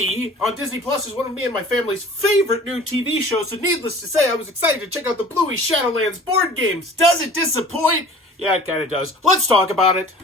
Bluey on Disney Plus is one of me and my family's favorite new TV shows, so needless to say, I was excited to check out the Bluey Shadowlands board games. Does it disappoint? Yeah, it kind of does. Let's talk about it.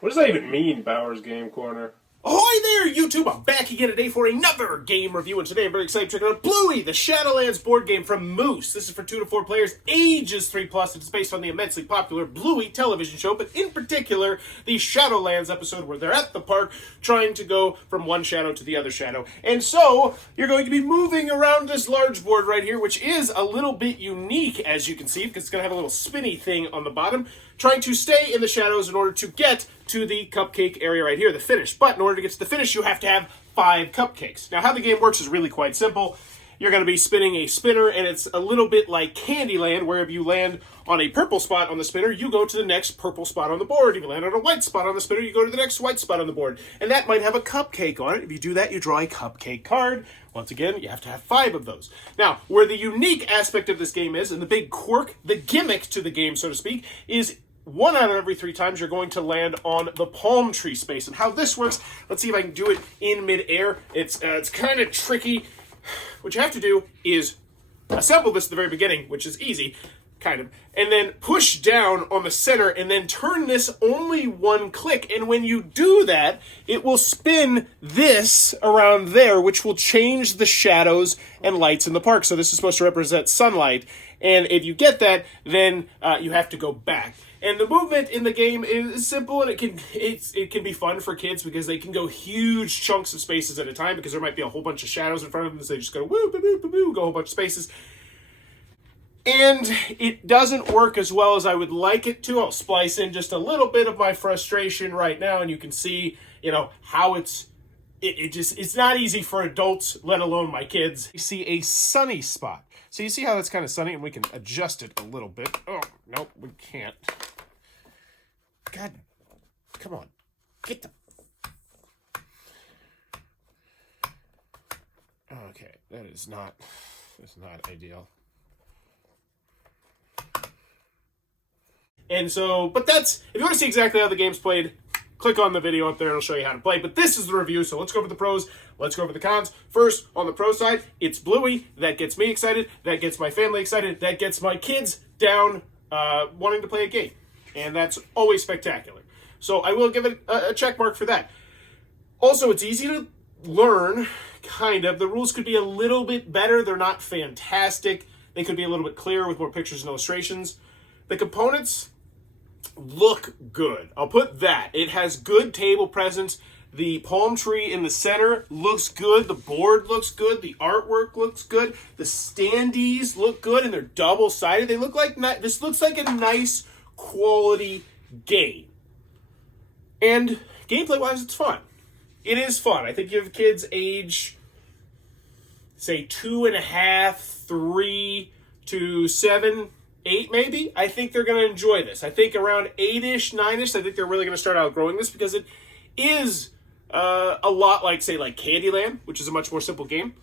What does that even mean, Bowers Game Corner? Ahoy there, YouTube! I'm back again today for another game review, and today I'm very excited to check out Bluey, the Shadowlands board game from Moose. This is for 2 to 4 players, ages 3+. It's based on the immensely popular Bluey television show, but in particular, the Shadowlands episode where they're at the park trying to go from one shadow to the other shadow. And so, you're going to be moving around this large board right here, which is a little bit unique, as you can see, because it's going to have a little spinny thing on the bottom, trying to stay in the shadows in order to get to the cupcake area right here, the finish. But in order to get to the finish, you have to have 5 cupcakes. Now, how the game works is really quite simple. You're going to be spinning a spinner, and it's a little bit like Candyland, where if you land on a purple spot on the spinner, you go to the next purple spot on the board. If you land on a white spot on the spinner, you go to the next white spot on the board. And that might have a cupcake on it. If you do that, you draw a cupcake card. Once again, you have to have 5 of those. Now, where the unique aspect of this game is, and the big quirk, the gimmick to the game, so to speak, is 1 out of every 3 times you're going to land on the palm tree space. And how this works, let's see if I can do it in midair. It's kind of tricky. What you have to do is assemble this at the very beginning, which is easy, kind of, and then push down on the center and then turn this only 1 click. And when you do that, it will spin this around there, which will change the shadows and lights in the park. So this is supposed to represent sunlight. And if you get that, then you have to go back. And the movement in the game is simple, and it can be fun for kids because they can go huge chunks of spaces at a time because there might be a whole bunch of shadows in front of them, so they just go woo, boo, boo, boo, boo, go a whole bunch of spaces. And it doesn't work as well as I would like it to. I'll splice in just a little bit of my frustration right now, and you can see, how it's not easy for adults, let alone my kids. You see a sunny spot. So you see how that's kind of sunny, and we can adjust it a little bit. Oh, nope, we can't. God, come on. Get the... Okay, that's not ideal. And so, but that's, if you want to see exactly how the game's played, click on the video up there, it'll show you how to play. But this is the review, so let's go over the pros, let's go over the cons. First, on the pro side, it's Bluey. That gets me excited, that gets my family excited, that gets my kids down wanting to play a game. And that's always spectacular. So I will give it a check mark for that. Also, it's easy to learn, kind of. The rules could be a little bit better. They're not fantastic. They could be a little bit clearer with more pictures and illustrations. The components look good. I'll put that. It has good table presence. The palm tree in the center looks good. The board looks good. The artwork looks good. The standees look good, and they're double-sided. They look like this looks like a nice quality game. And gameplay-wise, it's fun. It is fun. I think you have kids age, say, 2.5, 3 to 7, 8 maybe. I think they're going to enjoy this. I think around 8-ish, 9-ish, I think they're really going to start outgrowing this because it is a lot like, say, like Candyland, which is a much more simple game.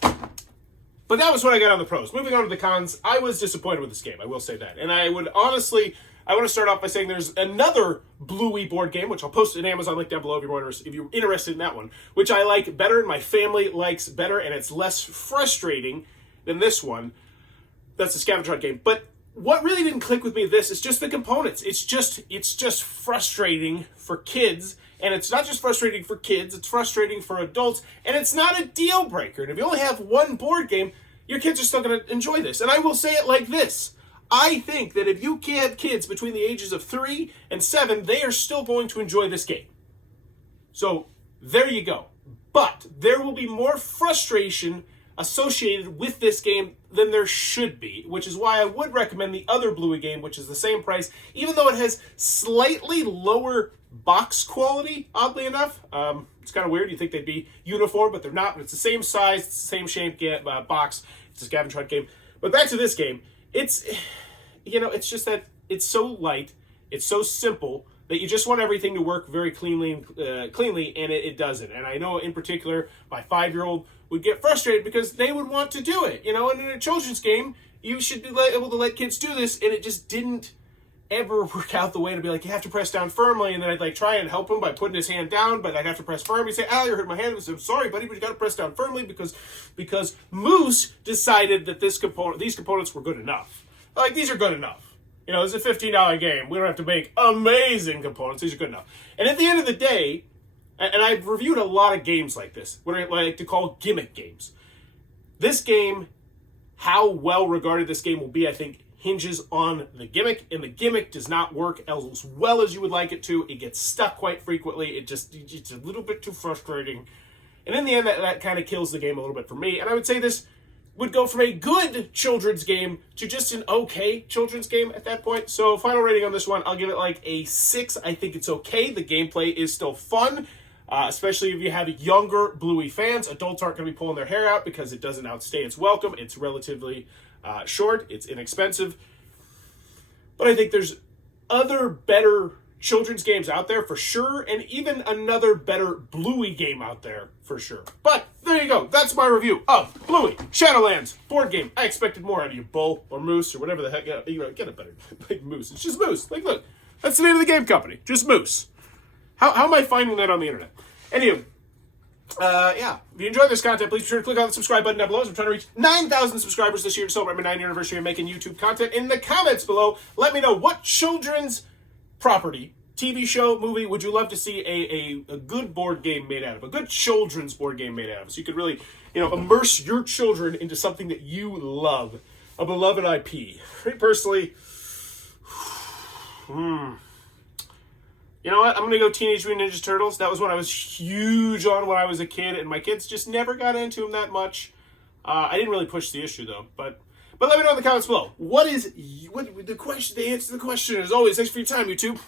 But that was what I got on the pros. Moving on to the cons, I was disappointed with this game. I will say that. And I want to start off by saying there's another Bluey board game, which I'll post an Amazon link down below if you're interested in that one, which I like better and my family likes better, and it's less frustrating than this one. That's the scavenger hunt game. But what really didn't click with me this is just the components. It's just frustrating for kids. And it's not just frustrating for kids, it's frustrating for adults, and it's not a deal breaker. And if you only have 1 board game, your kids are still going to enjoy this. And I will say it like this. I think that if you have kids between the ages of 3 and 7, they are still going to enjoy this game. So there you go. But there will be more frustration associated with this game than there should be, which is why I would recommend the other Bluey game, which is the same price, even though it has slightly lower box quality, oddly enough. It's kind of weird. You think they'd be uniform, but they're not. But it's the same size, it's the same shape box. It's a scavenger hunt game. But back to this game. It's just that it's so light, it's so simple, that you just want everything to work very cleanly, and it doesn't. And I know in particular, my 5-year-old would get frustrated because they would want to do it. And in a children's game, you should be able to let kids do this, and it just didn't ever work out the way to be like, you have to press down firmly, and then I'd like try and help him by putting his hand down, but I'd have to press firmly. He'd say, "Al, you hurt my hand." I said, "I'm sorry, buddy, but you got to press down firmly because Moose decided that these components were good enough. Like, these are good enough. You know, it's a $15 game. We don't have to make amazing components. These are good enough." And at the end of the day, and I've reviewed a lot of games like this, what I like to call gimmick games. This game, how well regarded this game will be, I think, hinges on the gimmick, and the gimmick does not work as well as you would like it to. It gets stuck quite frequently. It's a little bit too frustrating. And in the end, that kind of kills the game a little bit for me. And I would say this would go from a good children's game to just an okay children's game at that point. So final rating on this one, I'll give it like a 6. I think it's okay. The gameplay is still fun, especially if you have younger Bluey fans. Adults aren't going to be pulling their hair out because it doesn't outstay its welcome. It's relatively short. It's inexpensive. But I think there's other better children's games out there for sure, and even another better Bluey game out there for sure. But there you go. That's my review of Bluey Shadowlands board game. I expected more out of you, Bull or Moose or whatever the heck. You know, get it better. Like Moose. It's just Moose. Like, look, that's the name of the game company. Just Moose. How am I finding that on the internet? Anyway, yeah. If you enjoyed this content, please be sure to click on the subscribe button down below. As I'm trying to reach 9,000 subscribers this year to celebrate my 9th anniversary of making YouTube content. In the comments below, let me know what children's property, TV show, movie, would you love to see a good board game made out of? A good children's board game made out of. So you could really, you know, immerse your children into something that you love. A beloved IP. Personally, you know what? I'm going to go Teenage Mutant Ninja Turtles. That was what I was huge on when I was a kid, and my kids just never got into them that much. I didn't really push the issue, though. But let me know in the comments below. What is the question? The answer to the question, as always, thanks for your time, YouTube.